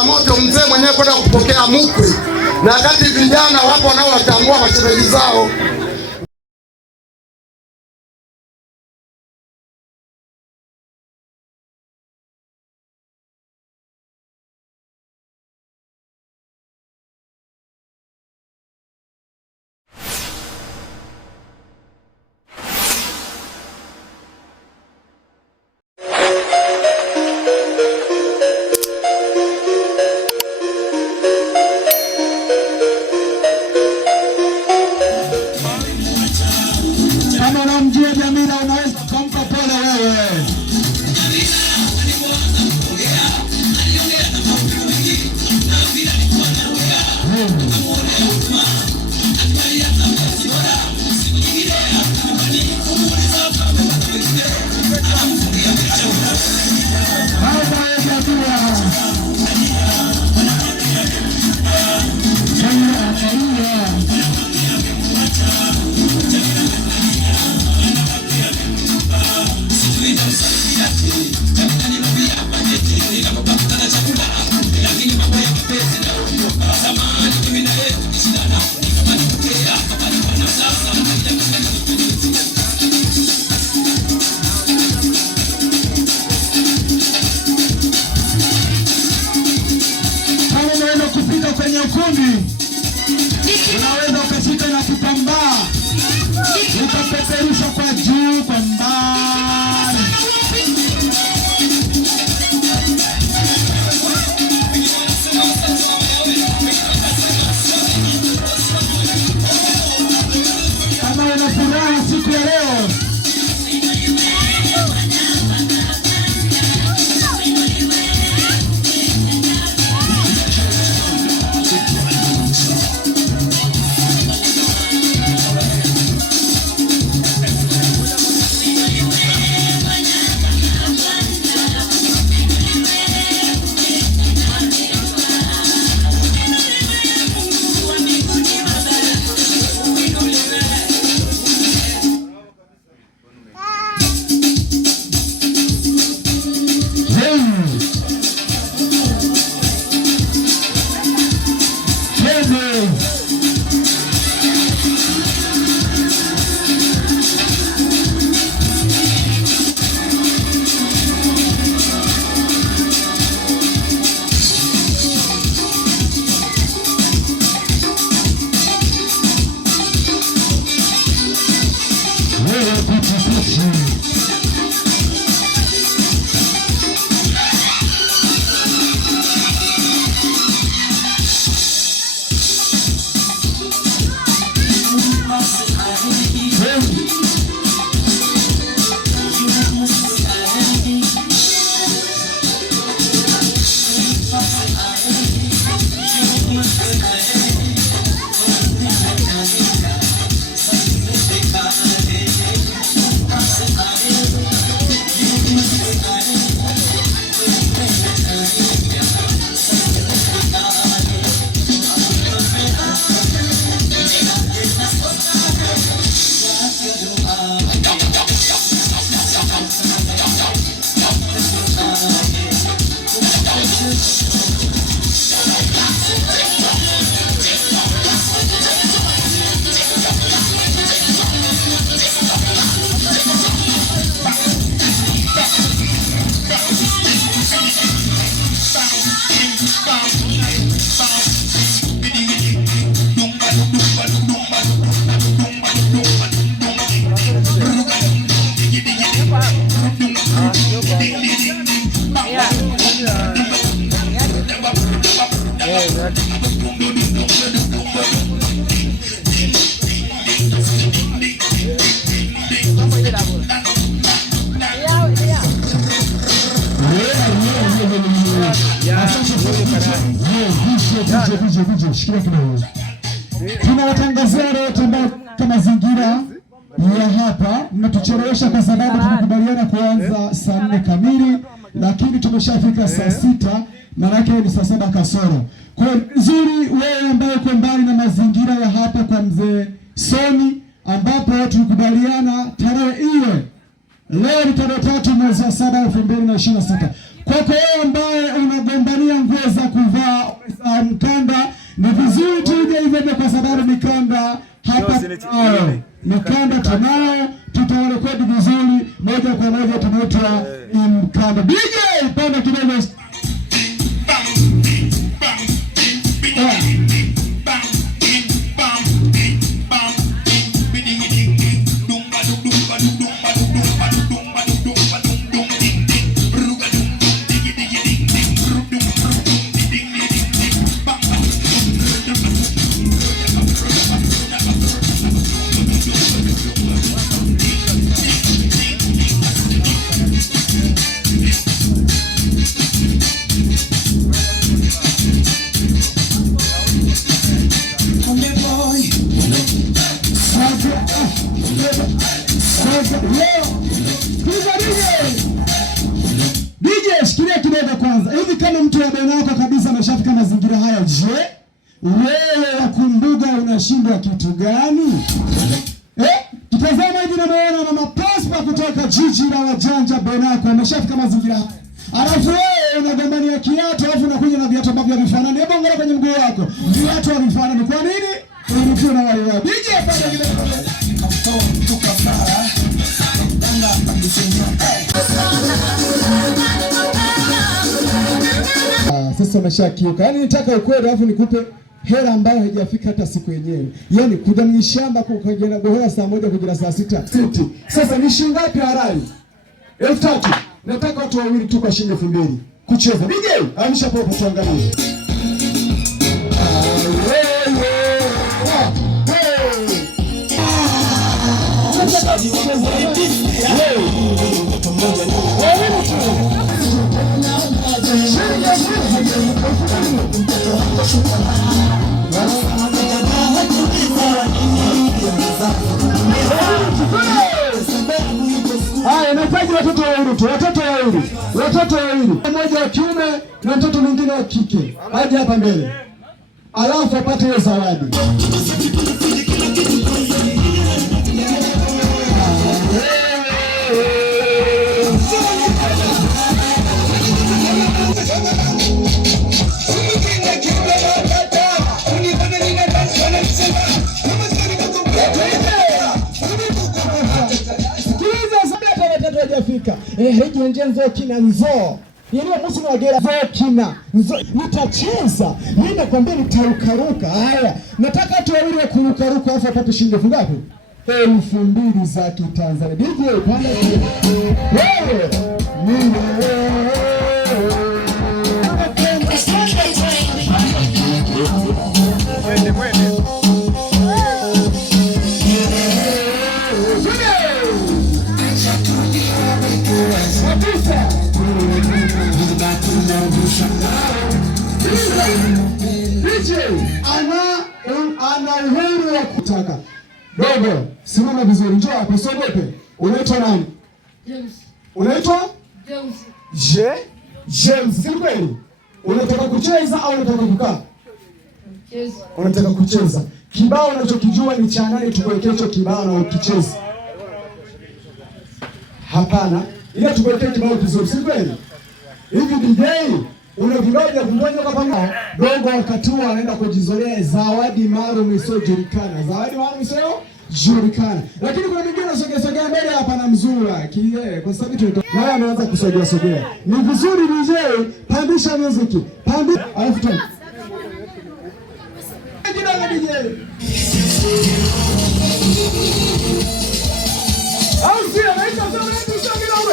moto mzee mwenyewe kwenda kupokea mkwe, na wakati vijana wapo wanaowatambua mashemeji zao. Kama unamjua Jamila unaweza kumpa pole wewe. Kwenye ukumbi unaweza ukashika na kitambaa ukapeperusha kwa juu kwa mbali. Kama una furaha siku ya leo, tunawatangazia leo katika mazingira ya hapa. Mnatuchelewesha kwa sababu tunakubaliana kuanza saa 4 kamili, lakini tumeshafika saa 6, maana yake ni saa 7 kasoro. Kwa hiyo nzuri wewe ambaye uko mbali na mazingira ya hapa kwa mzee Soni, ambapo tulikubaliana tarehe iwe Leo ni tarehe 3 mwezi wa 7 2026. Kwako wewe ambaye unagombania nguo za kuvaa mkanda, ni vizuri tu uje hivyo kwa sababu mikanda hapa tunayo. Mikanda tunayo, tutawarekodi vizuri moja kwa moja, tunaitwa mkanda. DJ panda kidogo. DJ, shikilia kidogo kwanza. Hivi kama mtu wa Benako kabisa ameshafika mazingira haya, je, wewe wakumbuga unashindwa kitu gani? Tutazama hivi na muona Mama Prosper kutoka jiji la wajanja Benako ameshafika mazingira haya. Alafu wewe unagombania kiatu, alafu unakuja na viatu ambavyo havifanani. Hebu angalia kwenye mguu wako. Viatu havifanani. Kwa nini? Unakuwa na wale wao. DJ pale vile. Sasa umeshakiuka. Yaani nitaka ukweli alafu nikupe hela ambayo haijafika hata siku yenyewe. Yaani kudhamini shamba kukajana gohera saa 1 kujira saa 6. Sasa ni shilingi ngapi halali? 3000. Nataka watu wawili tu kwa shilingi 2000 kucheza. DJ, amsha popo tuangalie. Haya, nahitaji watoto wawili tu, watoto wawili. Mmoja wa kiume na mtoto mwingine wa kike. Aje hapa mbele. Alafu apate hiyo zawadi. Hiji njenzo kina nzo. Yeleo musi ni wagera zo kina nzo. Nitacheza. Nina kwambia nitarukaruka. Haya. Nataka tu wawili wa kurukaruka afa apate shilingi ngapi? 2000 za Kitanzania. DJ panda. Wewe. Ana uhuru wa kutaka. Dogo, simama vizuri, njoo hapa, usiogope. Unaitwa nani? James. Unaitwa? James. James, si kweli? Unataka kucheza au unataka kukaa? Kucheza. Unataka kucheza. Kibao unachokijua ni cha nani tukuwekee hicho kibao na ukicheza? Hapana. Ila tukuwekee kibao kizuri, si kweli? Hivi DJ, unavingoja kungoja kwa pamoja. Dogo wakati huo anaenda kujizolea zawadi maalum isiyojulikana. Zawadi maalum isiyojulikana. Lakini kuna mwingine anasogea mbele hapa na mzura. Kwa sababu tu naye anaanza kusogea. Ni vizuri DJ, pandisha muziki. Alafu tu. Kidogo DJ. Au sio, naita sana mtu sio kidogo.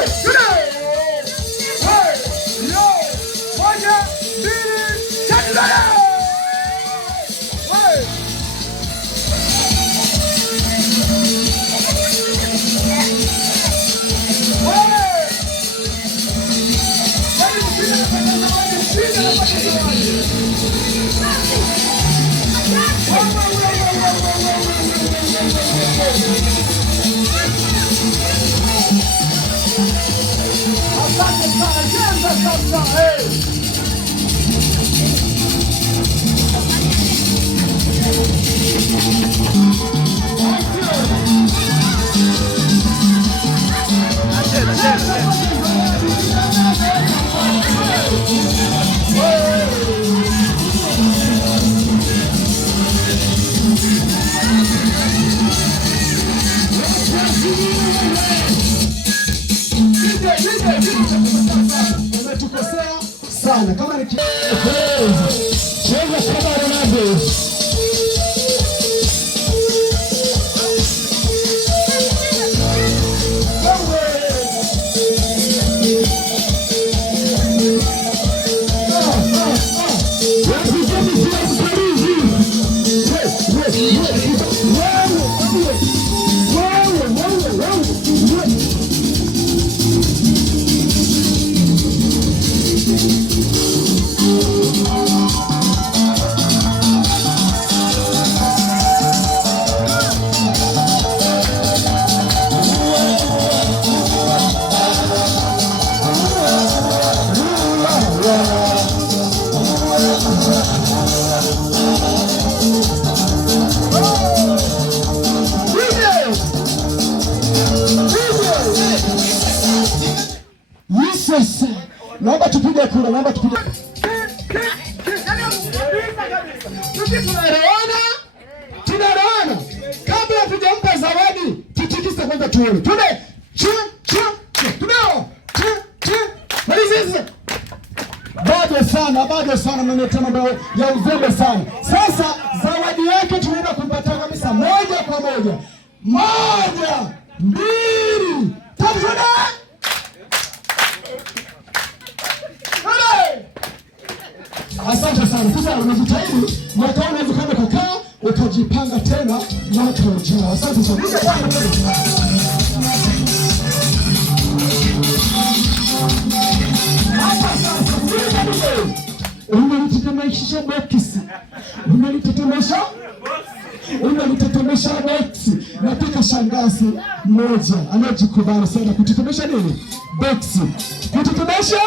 Cheza kama Ronaldo. Naomba tupige kura, naomba tupige. Tunaelewana. Kabla hatujampa zawadi, tutikise kwanza tuone. Tuone. Bado sana mnaleta mambo ya uzembe sana. Sasa zawadi yake tunaenda kumpatia kabisa moja kwa moja. 1, 2, 3. Asante sana. Sasa unajitahidi mwaka huu unaweza kukaa ukajipanga tena mwaka ujao. Asante sana. Unalitetemesha boksi. Unalitetemesha boksi. Nataka shangazi mmoja anajikubali sana kutetemesha nini? Boksi. Kutetemesha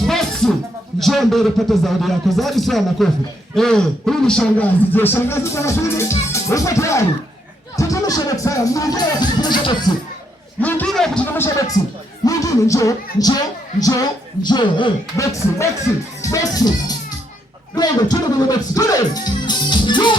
boksi. Njoo mbele pata zawadi yako. Zawadi sio makofi. Huyu ni shangazi. Je, shangazi sana sisi? Uko tayari? Tetemesha boksi. Mwingine wa kutetemesha boksi. Mwingine wa kutetemesha boksi. Mwingine njoo. Boksi. Dogo, tuna kwenye boksi. Tuna.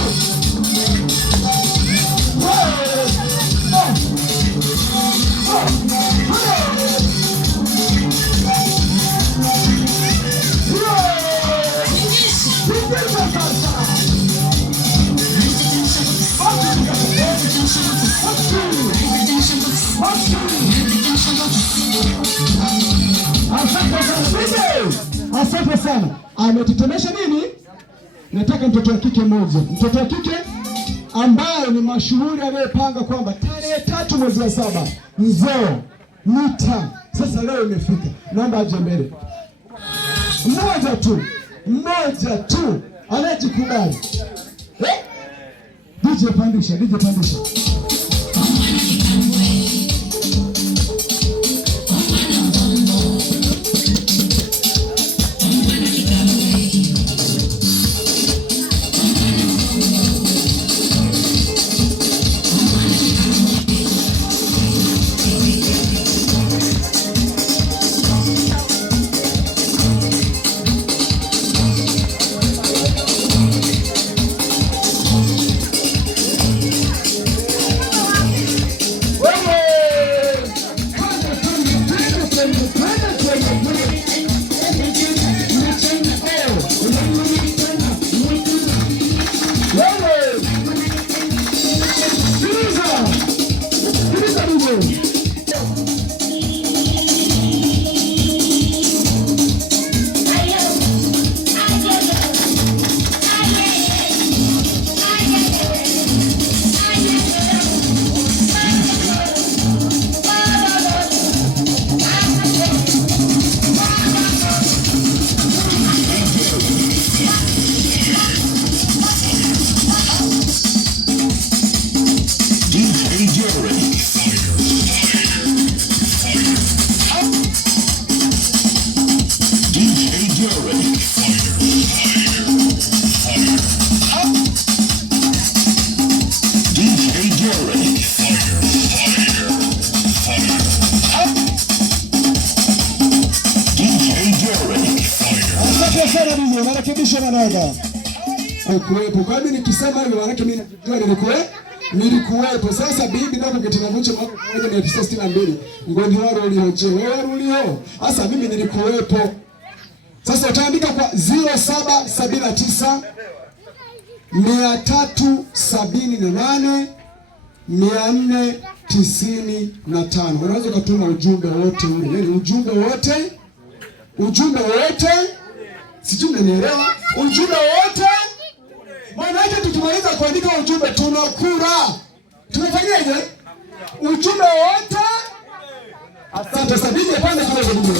Asante sana. Ametetemesha nini? Nataka mtoto wa kike mmoja. Mtoto wa kike ambaye ni mashuhuri aliyepanga kwamba tarehe 3 mwezi wa 7 Nzoo Mita. Sasa leo imefika. Naomba aje mbele. Mmoja tu anajikubali. DJ pandisha. Marekebisho manada. Ukuwepo. Kwa mimi nikisema hivyo maana mimi najua nilikuwepo. Sasa bibi nako kitinavucho mwaka 1962. Ngondi waro ulioje. Wewe ulio. Sasa mimi nilikuwepo. Sasa utaandika kwa 0779 378 495. Unaweza kutuma ujumbe wote ule, yaani ujumbe wote, sijui unanielewa? Ujumbe wote, maana yake tukimaliza kuandika ujumbe tunakula. Tunafanyaje? Ujumbe wote. Asante sana. Nije pande kidogo.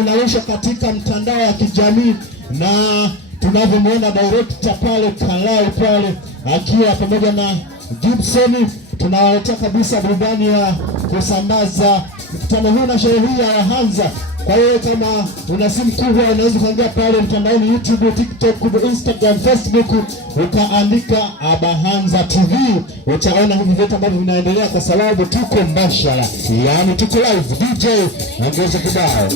Unaonyesha katika mtandao wa kijamii, na tunavyomwona director pale Kalai pale akiwa pamoja na Gibson, tunawaletea kabisa burudani ya kusambaza mkutano huu na sherehe hii ya Wahanza. Kwa hiyo kama una simu kubwa unaweza kuingia pale mtandaoni YouTube, TikTok, Instagram, Facebook, ukaandika Abahanza TV, utaona hivi vitu ambavyo vinaendelea kwa sababu tuko mbashara, yaani tuko live. DJ ongeza kibao.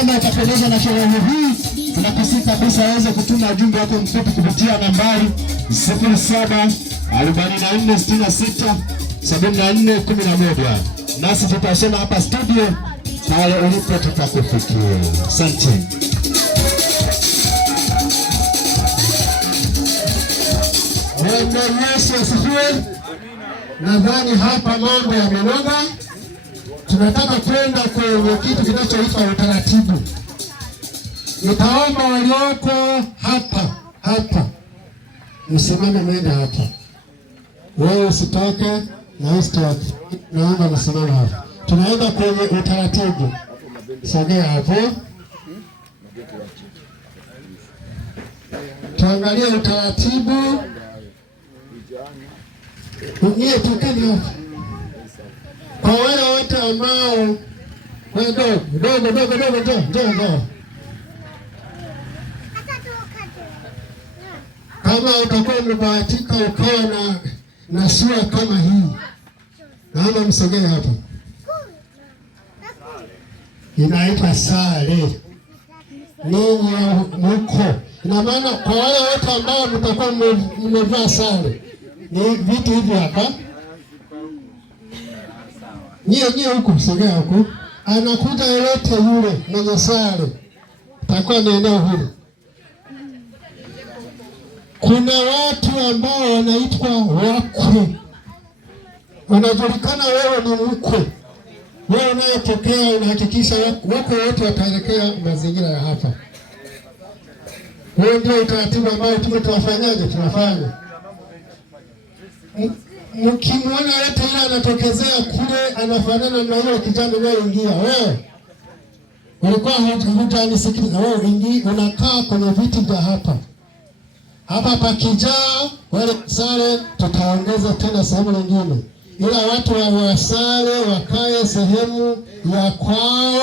Kama utapendezwa na sherehe hii, tunakusihi kabisa waweze kutuma ujumbe wako mfupi kupitia nambari 0744667411. Nasi tutasema hapa studio, pale ulipo tutakufikia. Asante. Bwana Yesu asifiwe. Nadhani hapa mambo yamenoga. Tunataka kwenda kwenye kitu kinachoitwa utaratibu. Nitaomba walioko hapa msimame, mwende hapa. Wewe usitoke na usitoke, naomba msimame hapa. Tunaenda kwenye utaratibu. Sogea hapo, tuangalie utaratibu. Nyie tukeni hapa. Kwa wale wote ambao dogo kama utakuwa umebahatika ukawa na sura kama hii, naomba msogee hapa. Inaitwa sare. Ninyi mko, ina maana kwa wale wote ambao mtakuwa mmevaa sare, ni vitu hivi hapa. Nyie huku, sogea huku. Anakuja yote yule mwenye sare, takuwa ni eneo hili. Kuna watu ambao wanaitwa wakwe. Unajulikana wewe ni mkwe. Wewe unayepokea unahakikisha wako wote wataelekea mazingira ya hapa. Wewe ndio utaratibu ambao tunafanyaje? Tunafanya. Mkimwona yote ile anatokezea kule anafanana na yule kijana anayeingia, wewe ulikuwa hutanisikiliza. Wewe unakaa kwenye viti vya hapa pakijaa wale sare, tutaongeza tena sehemu nyingine, ila watu wa sare wakae sehemu ya kwao,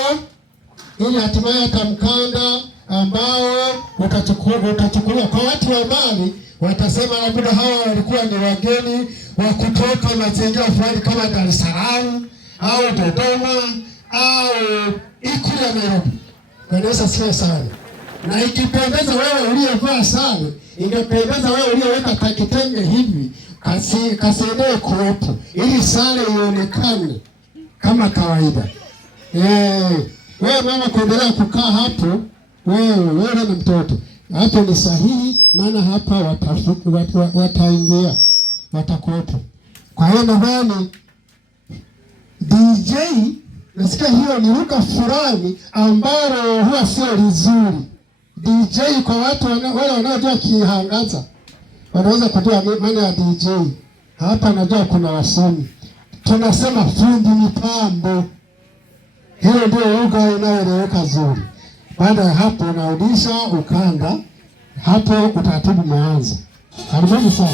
ili hatimaye atamkanda ambao utachukuliwa kwa watu wa mbali. Watasema labda hawa walikuwa ni wageni wa kutoka mazingira fulani kama Dar es Salaam au Dodoma au Ikulu ya Nairobi. Kanisa sio sana. Na ikipendeza wewe uliyevaa sana, ingependeza wewe uliyoweka kakitenge hivi, kasaidie kuwepo ili sare ionekane kama kawaida. Wewe mama kuendelea kukaa hapo, wewe na mtoto. Hapo ni sahihi, maana hapa wataingia, watakuwepo. Kwa hiyo nadhani DJ, nasikia hiyo ni lugha fulani ambalo huwa sio lizuri. DJ kwa watu wale wanaojua Kihangaza wanaweza kujua maana ya DJ. Hapa najua kuna wasomi. Tunasema fundi mitambo. Hiyo ndio lugha inayoeleweka zuri. Baada ya hapo unarudisha ukanda. Hapo utaratibu umeanza. Karibuni sana.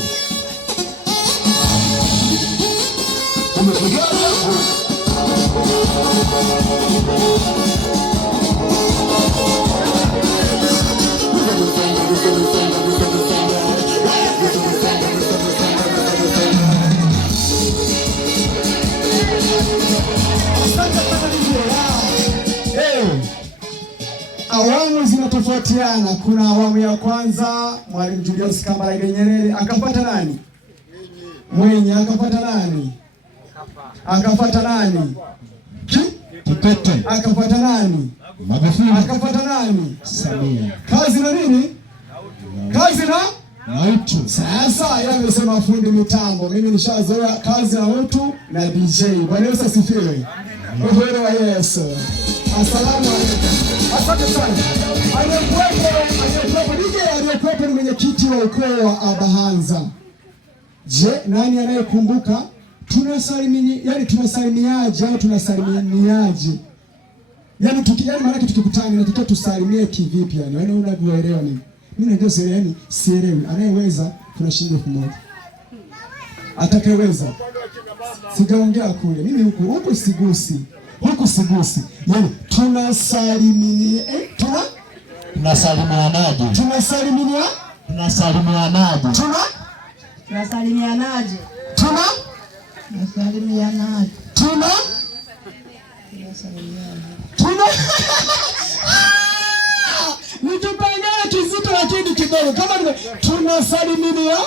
Awamu zinatofautiana. Kuna awamu ya kwanza, Mwalimu Julius Kambarage Nyerere, akafuata nani? Mwenye, akafuata nani? Akafuata nani? Kikwete. Akafuata nani? Magufuli. Akafuata nani? Samia. Kazi na nini? Kazi na utu. Sasa yeye amesema fundi mitambo. Mimi nishazoea kazi na utu na DJ. Bwana Yesu asifiwe. Uhuru wa Yesu. Asalamu alaykum. Asante sana. Aliyekuwepo ni mwenyekiti wa ukoo wa Abahanza. Je, nani anayekumbuka tunasalimiaje au tunasalimiaje? Yaani maana tukikutana tunataka tusalimie kivipi yani? Wewe unavyoelewa nini? Mimi najua sielewi. Anayeweza tunashinda pamoja. Atakayeweza. Sijaongea kule. Mimi huku sigusi. Huku sigusi. Yaani tunasalimianaje? Tunasalimianaje? Tunasalimianaje? Nitupangana kizito lakini kidogo. Kama tunasalimiana.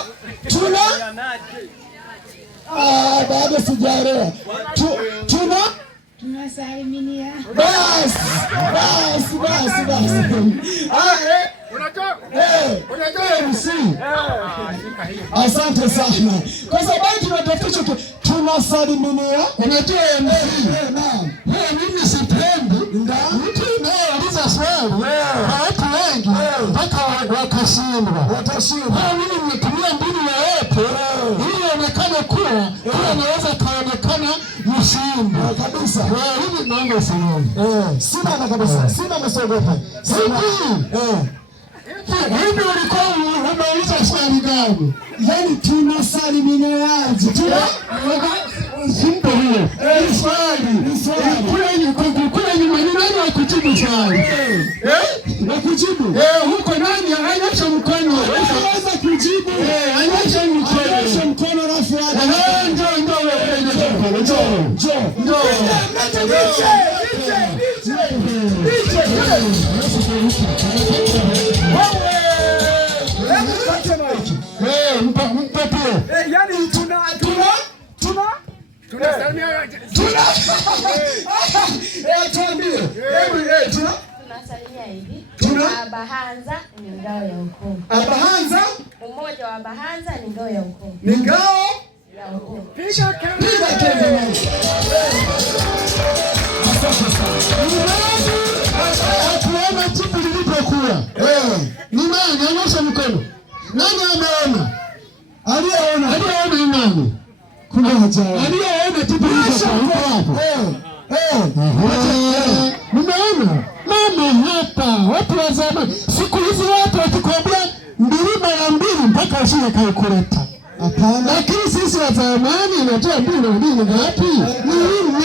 Bado sijaelewa. Tunasalimia. Basi. Asante sana. Kwa sababu tunatafuta tunasalimia. Unajua naam. Mimi sipendi mtu anayeuliza swali. Watu wengi mpaka watashindwa. Mimi nimetumia mbinu ya wepo ili ionekane kuwa anaweza kaonekana mshindi kabisa. Hivi naomba salamu. Sina kabisa. Sina msogopa. Hivi ulikuwa unauliza swali gani? Yaani tunasalimianaje? Simple hiyo. Swali. Kule nyuma ni nani akujibu swali? Nakujibu. Huko nani anyosha mkono? Unaweza kujibu. Anyosha mkono rafu yako. Njoo wewe. Njoo. Yaani tunasalimia hivi. Abahanza ni ngao ya ukoo. Abahanza? Umoja wa Abahanza ni ngao ya ukoo. Ni ngao ya ukoo. Piga kelele. Hatuona jibu lilipokuwa. Ni nani anyosha mkono? Nani ameona? Aliyeona ni nani? Kuna haja. Aliyeona jibu lilipokuwa hapo. Mmeona? Mama hapa, watu wa zamani. Siku hizi watu wakikwambia mbili mara mbili mpaka usije kalkuleta. Hapana. Lakini sisi wa zamani unatoa mbili na mbili ngapi? Ni nne.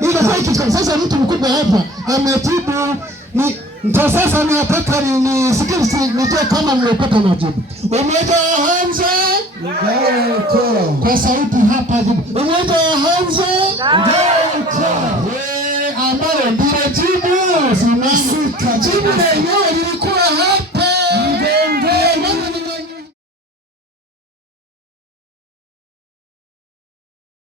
Ile kitu sasa mtu mkubwa hapa ametibu ni sasa nataka nisikilize nitoe kama mmepata majibu. Umoja wa Hanza ngao ukoo. Kwa sauti hapa jibu. Umoja wa Hanza ngao ukoo. Ambayo ndio jibu. Simama jibu lenyewe